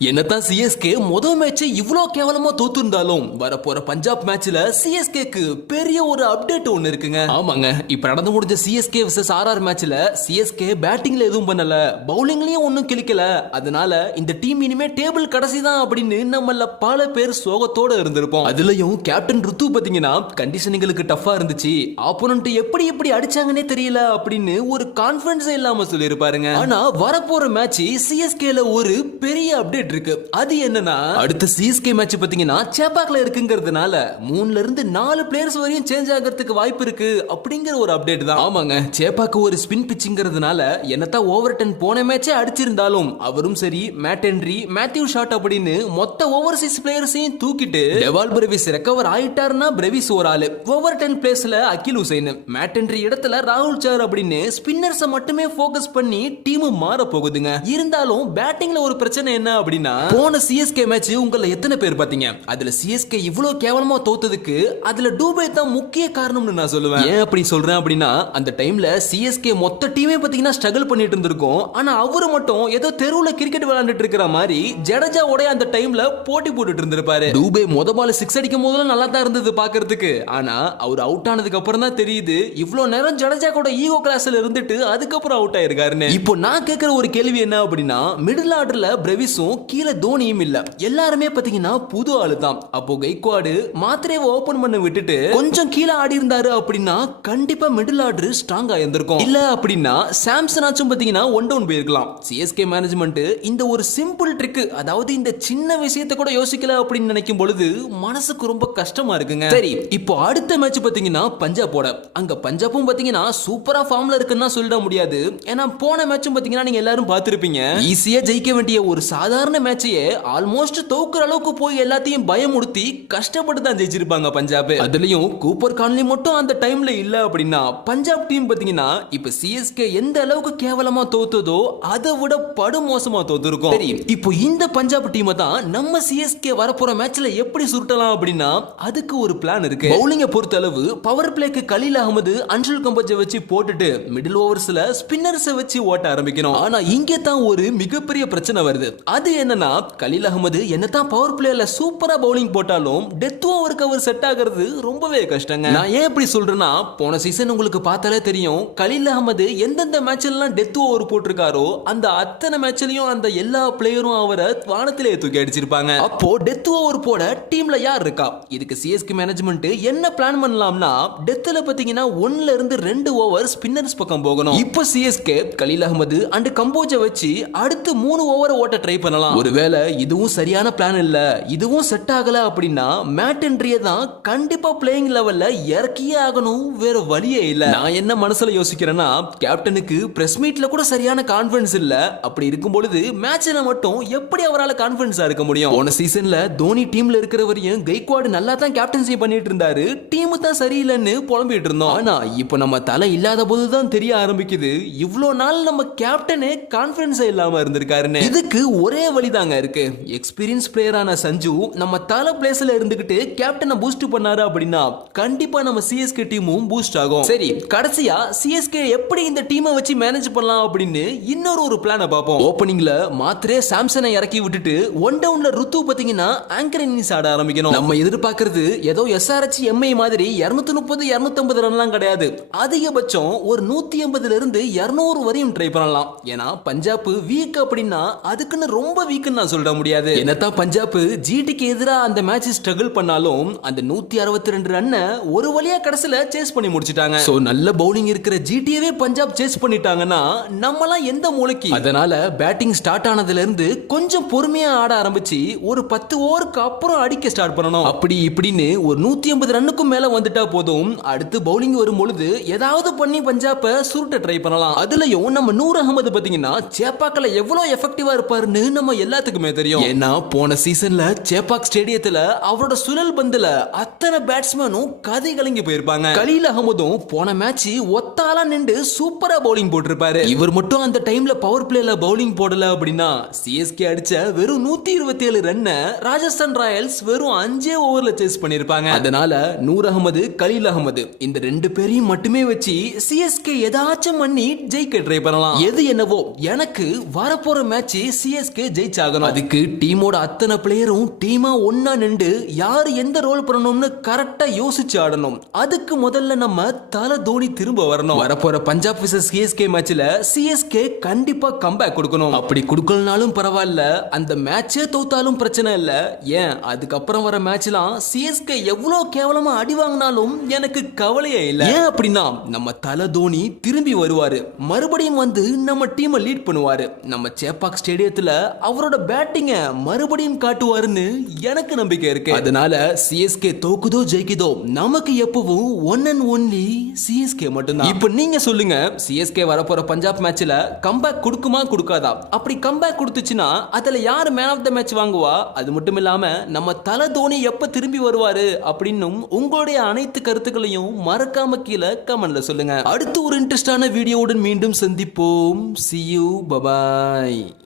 என்னதான் சிஎஸ்கே முதல் மேட்ச் இவ்ளோ கேவலமா தோத்து இருந்தாலும் வரப்போற பஞ்சாப் மேட்ச்ல சிஎஸ்கேக்கு பெரிய ஒரு அப்டேட் ஒன்னு இருக்குங்க. ஆமாங்க, இப்ப நடந்து முடிஞ்ச சிஎஸ்கே vs ஆர்ஆர் மேட்ச்ல சிஎஸ்கே பேட்டிங்ல எதுவும் பண்ணல, பவுலிங்லயும் ஒன்னும் கிளிக்கல. அதனால இந்த டீம் இனிமே டேபிள் கடைசி தான் அப்படின்னு நம்மள பல பேர் சோகத்தோட இருந்திருப்போம். அதுலயும் கேப்டன் ருத்து பாத்தீங்கன்னா கண்டிஷனிங்களுக்கு டஃபா இருந்துச்சு, ஆப்போனன்ட் எப்படி எப்படி அடிச்சாங்கன்னே தெரியல அப்படின்னு ஒரு கான்பிடன்ஸ் இல்லாம சொல்லிருப்பாருங்க. ஆனா வரப்போற மேட்ச் சிஎஸ்கேல ஒரு பெரிய அப்டேட் இருக்கு. அது என்னன்னா, அடுத்த சிஎஸ்கே மேட்ச் பாத்தீங்கன்னா சேப்பாக்ல இருக்குங்கிறதுனால 3ல இருந்து 4 பிளேயர்ஸ் வரையும் சேஞ்ச் ஆகிறதுக்கு வாய்ப்பு இருக்கு அப்படிங்கிற ஒரு அப்டேட் தான். ஆமாங்க, சேப்பாக்கு ஒரு ஸ்பின் பிச்சிங்கிறதுனால என்னதான் ஓவர் போன மேட்சே அடிச்சிருந்தாலும் அவரும் சரி, மேட் ஹென்றி, மேத்யூ ஷாட் அப்படின்னு மொத்த ஓவர்சீஸ் பிளேயர்ஸையும் தூக்கிட்டு டெவால் பிரவிஸ் ரெக்கவர் ஆயிட்டாருன்னா பிரவிஸ் ஒரு ஆளு, ஓவர் 10 பிளேஸ்ல அகில் ஹுசைன், மேட் ஹென்றி இடத்துல ராகுல் சார் அப்படின்னு ஸ்பின்னர்ஸை மட்டுமே போக்கஸ் பண்ணி டீம் மாற போகுதுங்க. இருந்தாலும் பேட்டிங்ல ஒரு பிரச்சனை என்ன அப்படின்னா, போன சிஎஸ்கே மேட்ச் உங்கள எத்தனை பேர் பாத்தீங்க? அதுல சிஎஸ்கே இவ்ளோ கேவலமா தோத்ததுக்கு அதுல டூபே தான் முக்கிய காரணம்னு நான் சொல்லுவேன். ஏன் அப்படி சொல்றேன் அப்படின்னா, அந்த டைம்ல சிஎஸ்கே மொத்த டீமே பாத்தீங்கன்னா ஸ்ட்ரகிள் பண்ணிட்டு இருந்திருக்கும். ஆனா அவரு மட்டும் ஏதோ தெருவுல கிரிக்கெட் விளையாண்டுட்டு இருக்கிற மாதிரி ஜடேஜாவோட அந்த டைம்ல போட்டி போட்டுட்டு இருந்திருப்பாரு. டூபே மொத பால் 6 அடிக்கும் போதெல்லாம் நல்லா தான் இருந்தது பாக்குறதுக்கு. ஆனா அவர் அவுட் ஆனதுக்கு அப்புறம் தான் தெரியுது இவ்ளோ நேரம் ஜடேஜா கூட ஈகோ கிளாஸ்ல இருந்துட்டு அதுக்கப்புறம் அவுட் ஆயிருக்காருன்னு. இப்போ நான் கேட்கிற ஒரு கேள்வி என்ன அப்படின்னா, மிடில் ஆர்டர்ல பிரவிஸும் கீழே தோனியும் இல்ல, எல்லாருமே பாத்தீங்கன்னா புது ஆளு தான். அப்போ கைக்வாடு மாத்திரையை ஓபன் பண்ண விட்டுட்டு கொஞ்சம் கீழே ஆடி இருந்தாரு அப்படின்னா கண்டிப்பா மிடில் ஆர்டர் ஸ்ட்ராங்கா இருந்திருக்கும். இல்ல அப்படின்னா சாம்சன் ஆச்சும் பாத்தீங்கன்னா ஒன் டவுன் போயிருக்கலாம். சிஎஸ்கே மேனேஜ்மெண்ட் இந்த ஒரு சிம்பிள் ட்ரிக், அதாவது இந்த சின்ன விஷயத்தை கூட யோசிக்கல அப்படின்னு நினைக்கும் பொழுது மனசுக்கு ரொம்ப கஷ்டமா இருக்குங்க. சரி, இப்போ அடுத்த மேட்ச் பாத்தீங்கன்னா பஞ்சாபோட. அங்க பஞ்சாபும் பாத்தீங்கன்னா சூப்பரா ஃபார்ம்ல இருக்குன்னு சொல்லிட முடியாது. ஏன்னா போன மேட்சும் பாத்தீங்கன்னா நீங்க எல்லாரும் பார்த்திருப்பீங்க, ஈஸியா ஜெயிக்க வேண்டிய ஒரு சாதாரண மேட்சையே ஆல்மோஸ்ட் தோக்குற அளவுக்கு போய் எல்லாத்தையும் பயமுறுத்தி கஷ்டப்பட்டு தான் ஜெயிச்சிருப்பாங்க பஞ்சாப். அதுலயும் கூப்பர் கான்லி மட்டும் அந்த டைம்ல இல்ல அப்படின்னா பஞ்சாப் டீம் பாத்தீங்கன்னா இப்ப சிஎஸ்கே எந்த அளவுக்கு கேவலமா தோத்ததோ அதை விட படு மோசமா தோத்துருக்கும். சரி, இப்போ இந்த பஞ்சாப் டீமை தான் நம்ம சிஎஸ்கே வரப்போற மேட்ச்ல எப்படி சுருட்டலாம் அப்படின்னா அதுக்கு ஒரு பிளான் இருக்கு. பவுலிங்கை பொறுத்த அளவு பவர் பிளேக்கு கலீல் அகமது, அன்சுல் கம்பஜை வச்சு போட்டுட்டு மிடில் ஓவர்ஸ்ல ஸ்பின்னர்ஸை வச்சு ஓட்ட ஆரம்பிக்கணும். ஆனா இங்கே தான் ஒரு மிகப்பெரிய பிரச்சனை வருது. அது என்னன்னா, கலீல் அகமது என்னதான் பவர் பிளேயர்ல சூப்பரா பவுலிங் போட்டாலும் டெத் ஓவருக்கு அவர் செட் ஆகிறது ரொம்பவே கஷ்டங்க. நான் ஏன் இப்படி சொல்றேன்னா, போன சீசன் உங்களுக்கு பார்த்தாலே தெரியும் கலீல் அகமது எந்தெந்த மேட்ச்லாம் டெத் ஓவர் போட்டிருக்காரோ அந்த அத்தனை மேட்ச்லயும் அந்த எல்லா பிளேயரும் அவரை வானத்திலே தூக்கி அடிச்சிருப்பாங்க. அப்போ டெத் ஓவர் போட டீம்ல யார் இருக்கா? இதுக்கு சிஎஸ்கே மேனேஜ்மெண்ட் என்ன பிளான் பண்ணலாம்னா, டெத்ல பாத்தீங்கன்னா 1ல இருந்து 2 ஓவர் ஸ்பின்னர்ஸ் பக்கம் போகணும். இப்போ சிஎஸ்கே கலீல் அகமது அண்ட் கம்போஜை வச்சு அடுத்து 3 ஓவர் ஓட்ட ட்ரை பண்ணலாம். ஒருவேளை இதுவும் சரியான பிளான் இல்ல, இதுவும் செட் ஆகல அப்படின்னா மேட் ஹென்ரியை தான் கண்டிப்பா பிளேயிங் லெவல்ல இறக்கியே ஆகணும், வேற வழியே இல்ல. நான் என்ன மனசுல யோசிக்கிறேன்னா, கேப்டனுக்கு பிரஸ் மீட்ல கூட சரியான கான்ஃபிடன்ஸ் இல்ல. அப்படி இருக்கும் பொழுது மேட்ச்ல மட்டும் எப்படி அவரால் கான்ஃபிடன்ஸா இருக்க முடியும்? போன சீசன்ல தோனி டீம்ல இருக்கிற வரையும் கைக்வாடு நல்லா தான் கேப்டன்சி பண்ணிட்டு இருந்தாரு, டீம் தான் சரியில்லைன்னு புலம்பிட்டு இருந்தோம். ஆனா இப்போ நம்ம தலை இல்லாத போதுதான் தெரிய ஆரம்பிக்குது இவ்வளோ நாள் நம்ம கேப்டனே கான்ஃபிடன்ஸ் இல்லாம இருந்திருக்காருன்னு. இதுக்கு ஒரே வழிதாங்க இருக்கு. எக்ஸ்பீரியன்ஸ் பிளேயரான சஞ்சு நம்ம தல பிளேஸ்ல இருந்துகிட்டு கேப்டனை பூஸ்ட் பண்ணாரு அப்படின்னா கண்டிப்பா நம்ம சிஎஸ்கே டீமும் பூஸ்ட் ஆகும். சரி, கடைசியா சிஎஸ்கே எப்படி இந்த டீமை வச்சு மேனேஜ் பண்ணலாம் அப்படின்னு இன்னொரு பிளானை பார்ப்போம். ஓப்பனிங்ல மாத்திரே சாம்சனை இறக்கி விட்டுட்டு ஒன் டவுன்ல ருத்து பாத்தீங்கன்னா ஆங்கர் இன்னிங்ஸ் ஆட ஆரம்பிக்கணும். நம்ம எதிர்பார்க்கிறது ஏதோ எஸ்ஆர்எச் எம்ஐ மாதிரி 230 250 ரன்லாம் கிடையாது. அதிகபட்சம் ஒரு 180ல இருந்து 200 வரையும் ட்ரை பண்ணலாம். ஏன்னா பஞ்சாப் வீக் அப்படின்னா அதுக்குன்னு ரொம்ப வீக்னு நான் சொல்ல முடியாது. என்னதான் பஞ்சாப் ஜிடிக்கு எதிராக அந்த மேட்ச் ஸ்ட்ரகிள் பண்ணாலும் அந்த 162 ரன்னை ஒரு வழியா கடைசில சேஸ் பண்ணி முடிச்சிட்டாங்க. சோ நல்ல பவுலிங் இருக்கிற ஜிடியவே பஞ்சாப் சேஸ் பண்ணிட்டாங்கன்னா நம்மலாம் எந்த மூளைக்கு? அதனால பேட்டிங் ஸ்டார்ட் ஆனதுல இருந்து கொஞ்சம் பொறுமையா ஆட ஆரம்பிச்சு ஒரு 10 ஓவருக்கு அப்புறம் அடிக்க ஸ்டார்ட் பண்ணணும். அப்படி இப்படின்னு ஒரு 150 ரன்னுக்கும் மேல வந்துட்டா போதும், அடுத்து பவுலிங் வரும் பொழுது ஏதாவது பண்ணி பஞ்சாப்பை சுருட்ட ட்ரை பண்ணலாம். அதுலயும் நம்ம நூர் அகமது பாத்தீங்கன்னா சேப்பாக்கல எவ்வளவு எஃபெக்டிவா இருப்பாருன்னு நம்ம எல்லாத்துக்குமே தெரியும். ஏன்னா போன சீசன்ல சேப்பாக் ஸ்டேடியத்துல அவரோட சுழல் பந்துல அத்தனை பேட்ஸ்மேனும் கதை கலங்கி போயிருப்பாங்க. கலீல் அகமதும் போன மேட்ச் ஒத்தாலா நின்று சூப்பரா பவுலிங் போட்டிருப்பாரு. இவர் மட்டும் அந்த டைம்ல பவர் பிளேல பவுலிங் போடல அப்படின்னா சிஎஸ்கே அடிச்ச வெறும் 127 ரன்ன ராஜஸ்தான் ராயல்ஸ் வெறும் 5 ஓவர்ல சேஸ் பண்ணிருப்பாங்க. அதனால நூர் அகமது, கலீல் அகமது இந்த 2 பேரையும் மட்டுமே வச்சு சிஎஸ்கே ஏதாச்சும் பண்ணி ஜெயிக்க ட்ரை பண்ணலாம். எது என்னவோ எனக்கு வரப்போற மேட்ச் சிஎஸ்கே ஜெயிச்சாகணும். அதுக்கு டீமோட அத்தனை பிளேயரும் டீமா ஒன்னா நின்று யாரு எந்த ரோல் பண்ணணும்னு கரெக்டா யோசிச்சு ஆடணும். அதுக்கு முதல்ல நம்ம தல தோனி திரும்ப வரணும். வரப்போற பஞ்சாப் vs சிஎஸ்கே மேட்ச்ல சிஎஸ்கே கண்டிப்பா கம்பேக் கொடுக்கணும். அப்படி கொடுக்கலனாலும் பரவாயில்ல, அந்த மேட்சே தோத்தாலும் பிரச்சனை இல்ல. ஏன் அதுக்கப்புறம் வர மேட்ச்லாம் சிஎஸ்கே எவ்வளவு கேவலமா அடி வாங்கினாலும் எனக்கு கவலையே இல்ல. ஏன் அப்படின்னா நம்ம தல தோனி திரும்பி வருவாரு, மறுபடியும் வந்து நம்ம டீமை லீட் பண்ணுவாரு. நம்ம சேப்பாக் ஸ்டேடியத்துல அவரோட பேட்டிங்க மறுபடியும் காட்டுவாருன்னு எனக்கு நம்பிக்கை இருக்கு. அதனால சிஎஸ்கே தோக்குதோ ஜெயிக்குதோ நமக்கு எப்பவும் ஒன் அண்ட் ஒன்லி சிஎஸ்கே மட்டும்தான். இப்போ நீங்க சொல்லுங்க, சிஎஸ்கே வரப்போற பஞ்சாப் மேட்ச்ல கம்பேக் கொடுக்குமா கொடுக்காதா? அப்படி கம்பேக் கொடுத்துச்சுன்னா அதுல யாரு மேன் ஆஃப் த மேட்ச் வாங்குவா? அது மட்டும் இல்லாம நம்ம தல தோனி எப்ப திரும்பி வருவாரு அப்படின்னும் உங்களுடைய அனைத்து கருத்துக்களையும் மறக்காம கீழே கமெண்ட்ல சொல்லுங்க. அடுத்து ஒரு இன்ட்ரெஸ்டான வீடியோவுடன் மீண்டும் சந்திப்போம். See you, bye bye.